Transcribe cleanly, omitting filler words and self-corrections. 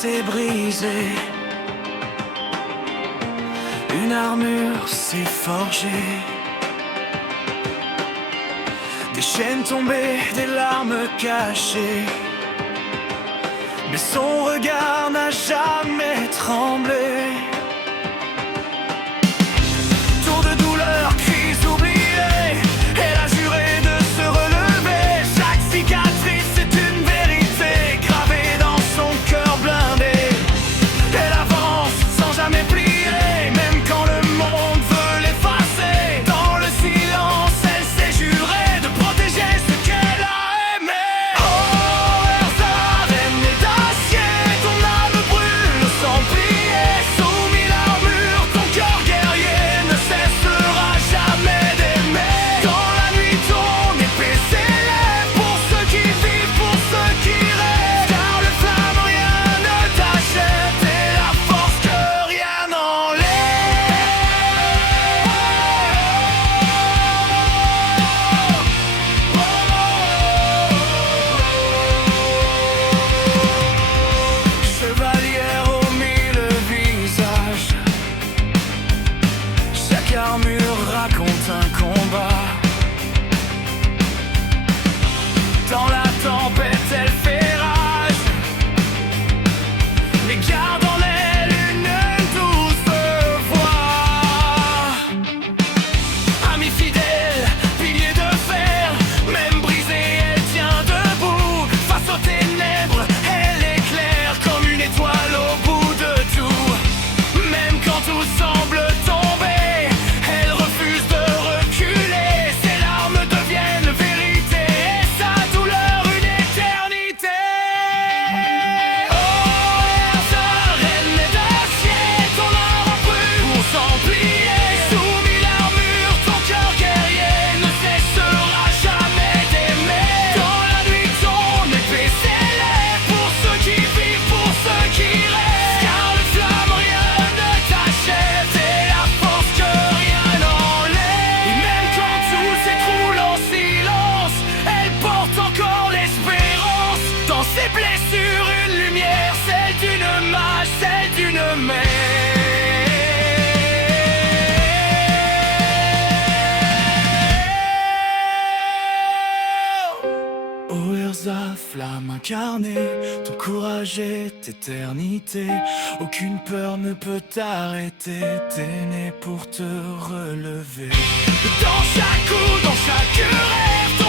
s'est brisée, une armure s'est forgée, des chaînes tombées, des larmes cachées, mais son regard n'a jamais tremblé. Tour de douleur, crise oubliée, elle a juré de se relever. Chaque cicatrice c'est une vérité gravée dans son cœur blindé. Elle avance sans jamais plier, même quand le monde veut l'effacer. Dans le silence, elle s'est jurée de protéger ce qu'elle a aimé. Oh, Erza, reine d'acier, ton âme brûle sans plier. Sous mille armures, ton cœur guerrier ne cessera jamais d'aimer. Dans la nuit, ton épée s'élève pour ceux qui vivent, pour ceux qui rêvent. Car le flamme, rien ne t'achève, t'es la force que rien n'enlève. Chevalière aux mille visages, chaque armure raconte un combat. Dans la tempête, elle fait rage, mais garde en elle une douce voix. Amie fidèle, pilier de fer, même brisée, elle tient debout. Face aux ténèbres, elle éclaire comme une étoile au bout de tout. Même quand tout semble tomber, elle refuse de reculer. Ses larmes deviennent vérité et sa douleur une éternité. Oh, Erza, reine d'acier, ton âme brûle pour s'en plier. Sous mille armures, ton cœur guerrier ne cessera jamais d'aimer. Dans la nuit, ton épée s'élève pour ceux qui vivent, pour ceux qui rêvent. Car le flamme, rien ne t'achève, t'es la force que rien n'enlève. Et même quand tout s'écroule en silence, elle porte encore l'espérance. Dans ses blessures, une lumière, celle d'une mage, celle d'une mère. Oh Erza, flamme incarnée, ton courage est éternité. Aucune peur ne peut t'arrêter, t'es né pour te relever. Dans chaque coup, dans chaque rêve,